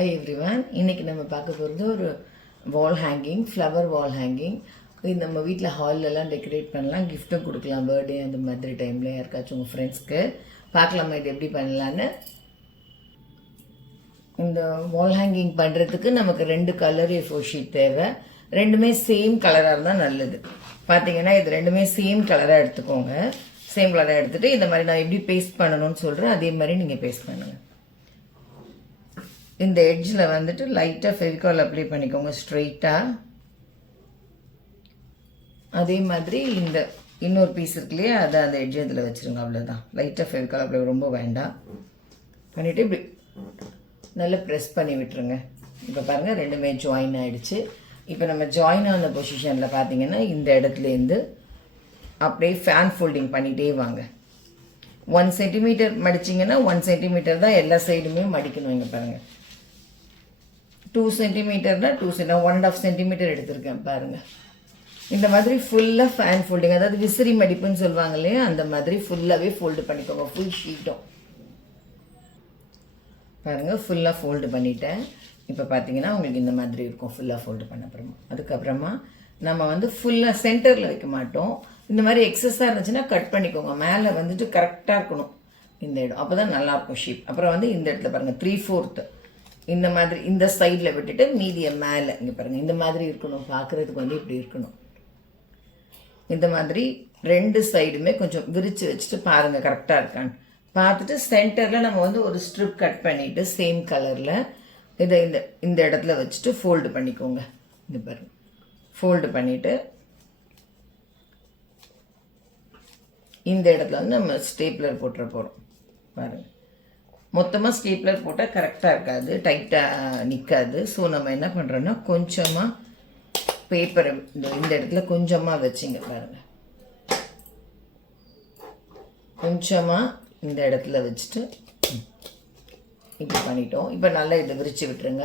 Hi everyone, இன்னைக்கு நம்ம பார்க்க போகிறது ஒரு வால் ஹேங்கிங், ஃப்ளவர் வால் ஹேங்கிங். இது நம்ம வீட்டில் ஹால்லலாம் டெக்கரேட் பண்ணலாம், கிஃப்ட்டும் கொடுக்கலாம் பர்த்டே அந்த மாதிரி டைமில் யாருக்காச்சும் உங்கள் ஃப்ரெண்ட்ஸ்க்கு. பார்க்கலாமா இது எப்படி பண்ணலான்னு. இந்த வால் ஹேங்கிங் பண்ணுறதுக்கு நமக்கு 2 கலர் A4 ஷீட் தேவை. ரெண்டுமே சேம் கலராக இருந்தால் நல்லது. பார்த்தீங்கன்னா இது ரெண்டுமே சேம் கலராக எடுத்துக்கோங்க. சேம் கலராக எடுத்துகிட்டு இந்த மாதிரி நான் எப்படி பேஸ்ட் பண்ணணும்னு சொல்கிறேன், அதே மாதிரி நீங்கள் பேஸ்ட் பண்ணுங்கள். இந்த எட்ஜில் வந்துட்டு லைட்டாக ஃபெவிகால் அப்ளை பண்ணிக்கோங்க ஸ்ட்ரெயிட்டாக. அதே மாதிரி இந்த இன்னொரு பீஸ் இருக்கு இல்லையா, அதை அந்த எட்ஜ் இதில் வச்சுருங்க. அவ்வளோதான். லைட்டாக ஃபெவிகால் அப்ளை ரொம்ப வேண்டாம். பண்ணிவிட்டு இப்படி நல்லா ப்ரெஸ் பண்ணி விட்டுருங்க. இப்போ பாருங்கள் ரெண்டுமே ஜாயின் ஆகிடுச்சு. இப்போ நம்ம ஜாயின் ஆன பொசிஷனில் பார்த்தீங்கன்னா இந்த இடத்துலேருந்து அப்படியே ஃபேன் ஃபோல்டிங் பண்ணிகிட்டே வாங்க. 1 சென்டிமீட்டர் மடிச்சிங்கன்னா 1 சென்டிமீட்டர் தான் எல்லா சைடுமே மடிக்கணும். இங்கே பாருங்கள் 2 சென்டிமீட்டர்னா 1.5 சென்டிமீட்டர் எடுத்திருக்கேன் பாருங்கள். இந்த மாதிரி ஃபுல்லாக ஃபேன் ஃபோல்டிங், அதாவது விசிறி மடிப்புன்னு சொல்லுவாங்க இல்லையா, அந்த மாதிரி ஃபுல்லாகவே ஃபோல்டு பண்ணிக்கோங்க. ஃபுல் ஷீட்டும் பாருங்கள் ஃபுல்லாக ஃபோல்டு பண்ணிட்டேன். இப்போ பார்த்தீங்கன்னா உங்களுக்கு இந்த மாதிரி இருக்கும் ஃபுல்லாக ஃபோல்டு பண்ண அப்புறமா. அதுக்கப்புறமா நம்ம வந்து ஃபுல்லாக சென்டரில் வைக்க மாட்டோம். இந்த மாதிரி எக்ஸஸாக இருந்துச்சுன்னா கட் பண்ணிக்கோங்க. மேலே வந்துட்டு கரெக்டாக இருக்கணும் இந்த இடம், அப்போ தான் நல்லாயிருக்கும் ஷேப். அப்புறம் வந்து இந்த இடத்துல பாருங்கள் 3/4 இந்த மாதிரி இந்த சைடில் விட்டுட்டு மீதியை மேலே இங்கே பாருங்கள் இந்த மாதிரி இருக்கணும். பார்க்குறதுக்கு வந்து இப்படி இருக்கணும். இந்த மாதிரி 2 சைடுமே கொஞ்சம் விரித்து வச்சுட்டு பாருங்கள் கரெக்டாக இருக்கான்னு பார்த்துட்டு சென்டரில் நம்ம வந்து ஒரு ஸ்ட்ரிப் கட் பண்ணிவிட்டு சேம் கலரில் இதை இந்த இடத்துல வச்சுட்டு ஃபோல்டு பண்ணிக்கோங்க. இந்த பாருங்கள் ஃபோல்டு பண்ணிவிட்டு இந்த இடத்துல வந்து நம்ம ஸ்டேப்லர் போட்டுற போகிறோம். பாருங்கள் மொத்தமாக ஸ்டேப்லர் போட்டால் கரெக்டாக இருக்காது, டைட்டாக நிற்காது. ஸோ நம்ம என்ன பண்ணுறோன்னா கொஞ்சமாக பேப்பரை இந்த இடத்துல கொஞ்சமாக வச்சுங்க. பாருங்கள் கொஞ்சமாக இந்த இடத்துல வச்சுட்டு இப்படி பண்ணிட்டோம். இப்போ நல்லா இதை விரித்து விட்டுருங்க.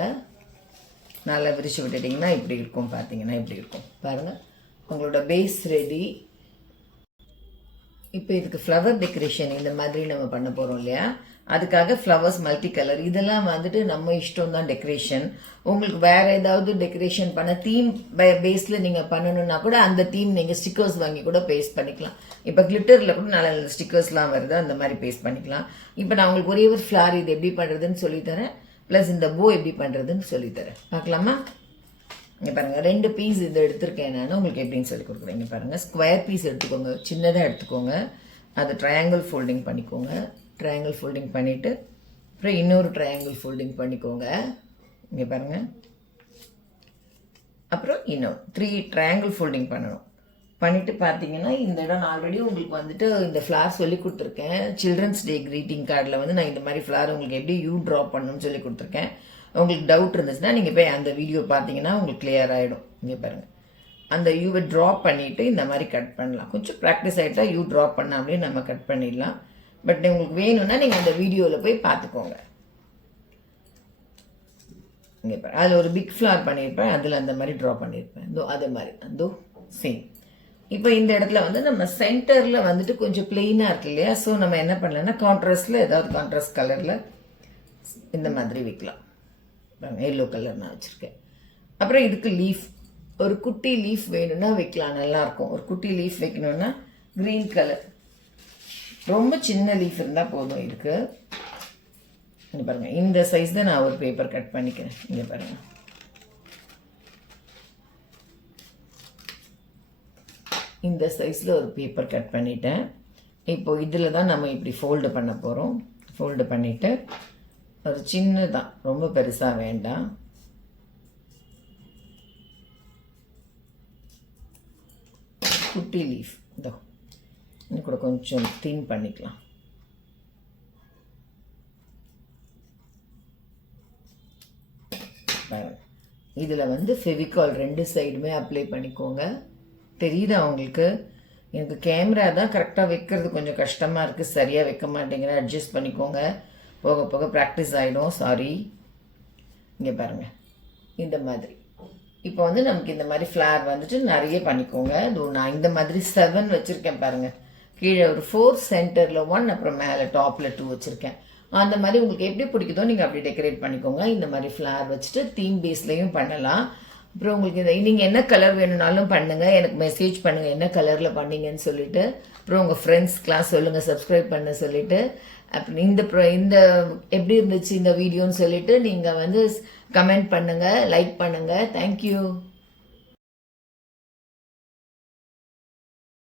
நல்லா விரித்து விட்டுட்டிங்கன்னா இப்படி இருக்கும். பார்த்தீங்கன்னா இப்படி இருக்கும். பாருங்கள் உங்களோட பேஸ் ரெடி. இப்போ இதுக்கு ஃப்ளவர் டெக்கரேஷன் இந்த மாதிரி நம்ம பண்ண போகிறோம் இல்லையா, அதுக்காக ஃப்ளவர்ஸ் மல்டி கலர் இதெல்லாம் வந்துட்டு நம்ம இஷ்டம் தான் டெக்கரேஷன். உங்களுக்கு வேறு ஏதாவது டெக்கரேஷன் பண்ண தீம் பேஸில் நீங்கள் பண்ணணுன்னா கூட அந்த தீம் நீங்கள் ஸ்டிக்கர்ஸ் வாங்கி கூட பேஸ்ட் பண்ணிக்கலாம். இப்போ கிளிட்டரில் கூட நல்ல ஸ்டிக்கர்ஸ்லாம் வருது, அந்த மாதிரி பேஸ்ட் பண்ணிக்கலாம். இப்போ நான் உங்களுக்கு ஒரே ஒரு ஃப்ளார் இது எப்படி பண்ணுறதுன்னு சொல்லித்தரேன், ப்ளஸ் இந்த போ எப்படி பண்ணுறதுன்னு சொல்லித்தரேன். பார்க்கலாமா? இங்கே பாருங்கள் 2 பீஸ் இது எடுத்திருக்கேன் நான், உங்களுக்கு எப்படின்னு சொல்லி கொடுக்குறேன். இங்கே பாருங்கள் ஸ்கொயர் பீஸ் எடுத்துக்கோங்க, சின்னதாக எடுத்துக்கோங்க. அதை ட்ரையாங்கிள் ஃபோல்டிங் பண்ணிக்கோங்க. ட்ரையாங்கிள் ஃபோல்டிங் பண்ணிவிட்டு அப்புறம் இன்னொரு ட்ரையாங்கிள் ஃபோல்டிங் பண்ணிக்கோங்க. இங்கே பாருங்கள் அப்புறம் இன்னொரு 3 ட்ரையாங்கிள் ஃபோல்டிங் பண்ணணும். பண்ணிவிட்டு பார்த்தீங்கன்னா இந்த இடம் நான் ஆல்ரெடி உங்களுக்கு வந்துட்டு இந்த ஃப்ளார் சொல்லி கொடுத்துருக்கேன். சில்ட்ரன்ஸ் டே க்ரீட்டிங் கார்டில் வந்து நான் இந்த மாதிரி ஃப்ளார் உங்களுக்கு எப்படி ட்ரா பண்ணணும்னு சொல்லி கொடுத்துருக்கேன். உங்களுக்கு டவுட் இருந்துச்சுன்னா நீங்கள் போய் அந்த வீடியோ பார்த்தீங்கன்னா உங்களுக்கு கிளியர் ஆகிடும். இங்கே பாருங்கள் அந்த யூவை ட்ரா பண்ணிவிட்டு இந்த மாதிரி கட் பண்ணலாம். கொஞ்சம் ப்ராக்டிஸ் ஆகிட்டா ட்ரா பண்ணாமலே நம்ம கட் பண்ணிடலாம். பட் உங்களுக்கு வேணும்னா நீங்கள் அந்த வீடியோவில் போய் பார்த்துக்கோங்க. இங்கே பாருங்கள் அதில் ஒரு பிக் ஃப்ளார் பண்ணியிருப்பேன், அதில் அந்த மாதிரி ட்ரா பண்ணியிருப்பேன். அதே மாதிரி அதோ சேம். இப்போ இந்த இடத்துல வந்து நம்ம சென்டரில் வந்துட்டு கொஞ்சம் பிளெயினாக இருக்கு இல்லையா, ஸோ நம்ம என்ன பண்ணலாம்னா கான்ட்ராஸ்டில் ஏதாவது கான்ட்ராஸ்ட் கலரில் இந்த மாதிரி வைக்கலாம். எல்லோ கலர் நான் வச்சுருக்கேன். அப்புறம் இதுக்கு லீஃப், ஒரு குட்டி லீஃப் வேணும்னா வைக்கலாம், நல்லாயிருக்கும். ஒரு குட்டி லீஃப் வைக்கணும்னா க்ரீன் கலர், ரொம்ப சின்ன லீஃப் இருந்தால் போதும். இதுக்கு இங்கே பாருங்கள் இந்த சைஸ் தான் நான் ஒரு பேப்பர் கட் பண்ணிக்கிறேன். இங்கே பாருங்கள் இந்த சைஸில் ஒரு பேப்பர் கட் பண்ணிட்டேன். இப்போது இதில் தான் நம்ம இப்படி ஃபோல்டு பண்ண போகிறோம். ஃபோல்டு பண்ணிவிட்டு ஒரு சின்னதான், ரொம்ப பெருசாக வேண்டாம். குட்டி லீஃப் இதோ இன்னும் கூட கொஞ்சம் தின் பண்ணிக்கலாம். இதில் வந்து ஃபெவிகால் 2 சைடுமே அப்ளை பண்ணிக்கோங்க. தெரியுதா உங்களுக்கு? எனக்கு கேமரா தான் கரெக்டாக வைக்கிறது கொஞ்சம் கஷ்டமாக இருக்குது, சரியாக வைக்க மாட்டேங்கிறேன். அட்ஜஸ்ட் பண்ணிக்கோங்க, போக போக ப்ராக்டிஸ் ஆகிடும். சாரி. இங்கே பாருங்கள் இந்த மாதிரி. இப்போ வந்து நமக்கு இந்த மாதிரி ஃப்ளார் வந்துட்டு நிறைய பண்ணிக்கோங்க. நான் இந்த மாதிரி 7 வச்சுருக்கேன் பாருங்கள். கீழே ஒரு 4, சென்டரில் 1, அப்புறம் மேலே டாப்பில் 2 வச்சுருக்கேன். அந்த மாதிரி உங்களுக்கு எப்படி பிடிக்குதோ நீங்கள் அப்படி டெக்கரேட் பண்ணிக்கோங்க. இந்த மாதிரி ஃப்ளார் வச்சுட்டு தீம் பேஸ்லையும் பண்ணலாம். அப்புறம் உங்களுக்கு நீங்கள் என்ன கலர் வேணும்னாலும் பண்ணுங்கள், எனக்கு மெசேஜ் பண்ணுங்கள் என்ன கலரில் பண்ணீங்கன்னு சொல்லிட்டு. அப்புறம் உங்கள் ஃப்ரெண்ட்ஸ்க்கெலாம் சொல்லுங்கள் சப்ஸ்கிரைப் பண்ண சொல்லிட்டு. அப்புறம் இந்த எப்படி இருந்துச்சு இந்த வீடியோன்னு சொல்லிட்டு நீங்கள் வந்து கமெண்ட் பண்ணுங்கள், லைக் பண்ணுங்கள். தேங்க்யூ.